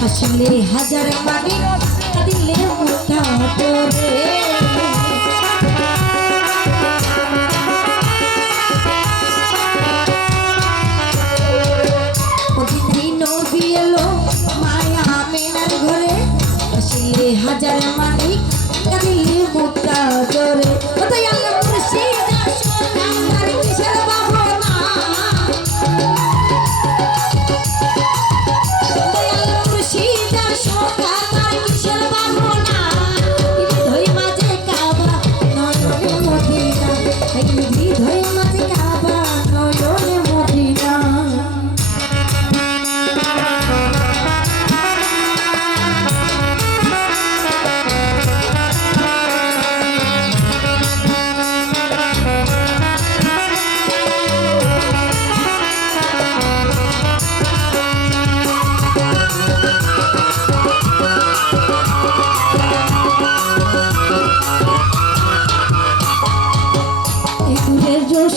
হাসিলে হাজার মানে দিলে মুখা তোরে নবী এলো মায়া মেনার ঘরে হাসিলে হাজার মানে দিলে মুখা তোরে কোথায় আল্লাহ মুর্শিদ সোনার কিসের বাবনা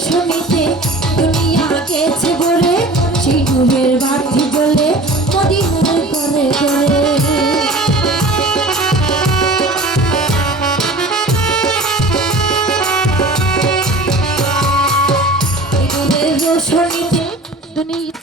শুনিতে দুনিয়া গেছে বলে সেই নূরের বাতি জ্বলে মদিনার করে করে নূরের রোশনীতে দুনিয়া